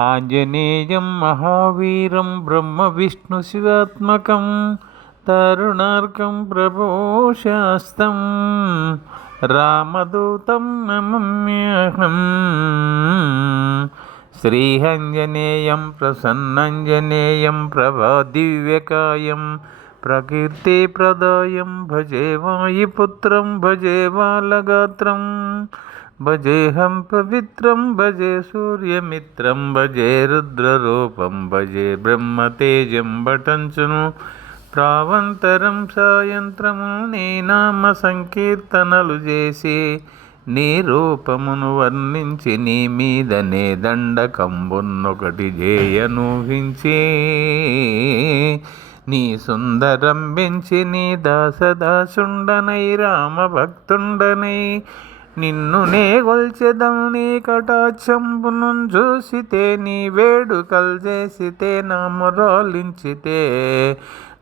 ఆంజనేయం మహావీరం బ్రహ్మ విష్ణు శివాత్మకం తరుణార్కం ప్రభోశాస్తం రామదూతం నమమ్యహం. శ్రీహంజనేయం ప్రసన్నంజనేయం ప్రభా ప్రభాదివ్యకాయం ప్రకీర్తిప్రదాయం భజే వాయుపుత్రం భజే బాలగాత్రం భజేహం పవిత్రం భజే సూర్యమిత్రం భజే రుద్రరూపం భజే బ్రహ్మతేజం భటంచును ప్రావంతరం సాయంత్రము నీ నామ సంకీర్తనలు చేసి నీ రూపమును వర్ణించి నీ మీదనే దండకంబున్నొకటి జేయనూహించి. నీ సుందరం పెంచి నీ దాసదాసుండనై రామభక్తుండనై నిన్ను నే గొల్చెదం నీ కటాక్షంపును చూసితే నీ వేడుకలు చేసితే నా మురాలించితే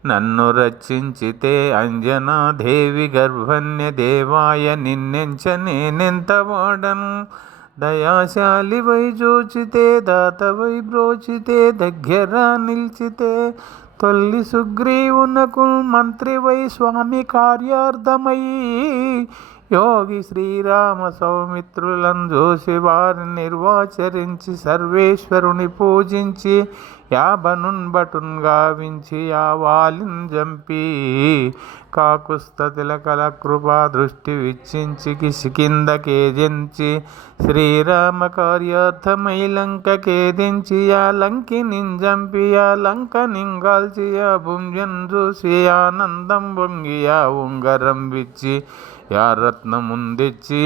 నన్ను రక్షించితే అంజనాదేవి గర్భన్య దేవాయ నిన్నెంచ నేనెంత వాడను. దయాశాలి వై జోచితే దాత వై బ్రోచితే దగ్గర నిలిచితే తొల్లి సుగ్రీవునకు మంత్రి వై స్వామి కార్యార్థమై యోగి శ్రీరామ సౌమిత్రులను చూసి వారిని నిర్వాచరించి సర్వేశ్వరుని పూజించి యాబనున్ బటున్ గావించి యావాలిన్ జంపి. కాకుస్త తిలకల కృపా దృష్టి విచ్చించి కిందకేదించి శ్రీరామ కార్యార్థమై లంకకేదించి ఆ లంకి నింజంపి ఆ లంక నింగాల్చి ఆ భుంజన్ చూసి ఆనందం పొంగి ఆ ఉంగరం విచ్చి. యారత్నముందిచ్చి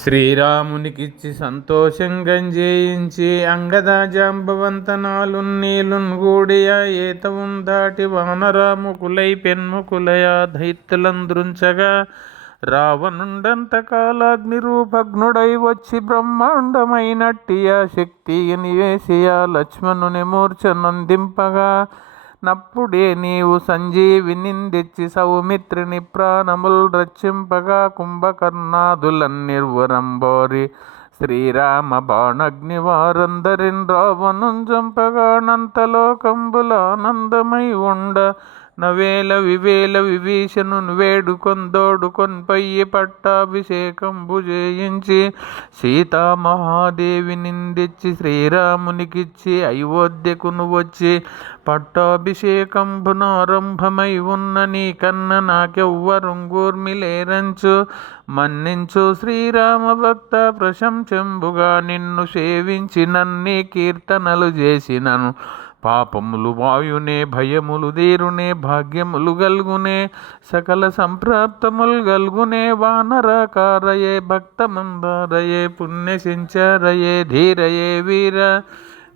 శ్రీరామునికిచ్చి సంతోషం గంజేయించి అంగద జాంబవంతనాలు నీలున్ గూడియ ఏతవుం దాటి వానరాముకులై పెన్ముకులయ దైత్యులందృంచగా రావణుండంత కాలాగ్నిరూపగ్నుడై వచ్చి బ్రహ్మాండమైనట్టియా శక్తి నివేశియ లక్ష్మణుని మూర్ఛ నొందింపగా నప్పుడే నీవు సంజీవినిందెచ్చి సౌమిత్రిని ప్రాణముల్ రక్షింపగా కుంభకర్ణాదులన్నిర్వరంబోరి శ్రీరామ బాణగ్ని వారందరిన్ రావణుం ఆనందమై ఉండ. నవేల వివేల విభీషణుని వేడుకొందోడు పయ్యి పట్టాభిషేకంబు చేయించి సీతామహాదేవి నిందెచ్చి శ్రీరామునికిచ్చి అయోధ్యకును వచ్చి పట్టాభిషేకంబునారంభమై ఉన్న నీ కన్న నాకెవ్వరుంగూర్మిలేరంచు మన్నించు శ్రీరామ భక్త ప్రశంసంబుగా నిన్ను సేవించి నన్ని కీర్తనలు చేసినను. పాపములు వాయునే భయములు దేరునే భాగ్యములు గల్గునే సకల సంప్రాప్తములు గల్గునే వానరకారయే భక్తమందారయే పుణ్యసించారయే ధీరయే వీర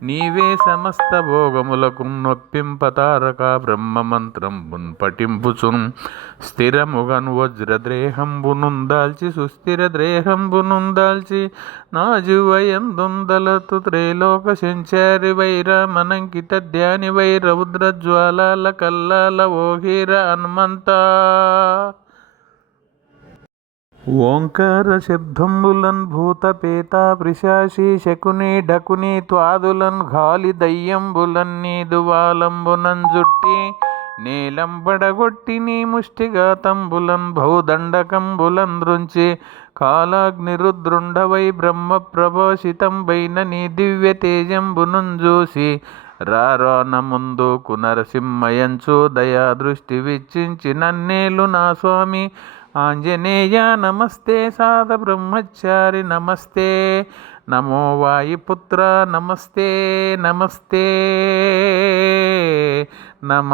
నీవే సమస్త భోగములకు నొప్పింపతారక బ్రహ్మమంత్రంబున్ పఠింపుచున్. స్థిరముగను వజ్రద్రేహంబునుందాల్చి సుస్థిర ద్రేహంబునుందాల్చి నాజువయందుందలతు త్రైలోక సంచారి వైరమనంకిత ధ్యాని వైర రుద్రజ్వాలాల కల్లాల ఓహీర హనుమంతా. ఓంకార శబ్దంబులన్ భూతపేత పిశాసి శకుని డకుని త్వాదులన్ గాలి దయ్యంబులన్ నీదువాలంబునన్ జుట్టి నీలం పడగొట్టి నీ ముష్టిగా ముష్టిఘాతంబులన్ బహుదండకంబులన్ రుంచి కాలాగ్నిరుద్రుండవై బ్రహ్మ ప్రభోషితంబైన నీ దివ్య తేజంబునున్ చూసి రారోన ముందు కునరసింహయంచు దయా దృష్టి విచ్చించి నన్నేలు నా స్వామి ఆంజనేయ నమస్తే సాద బ్రహ్మచారి నమస్తే. నమో వాయుపుత్ర నమస్తే నమస్తే. నమ.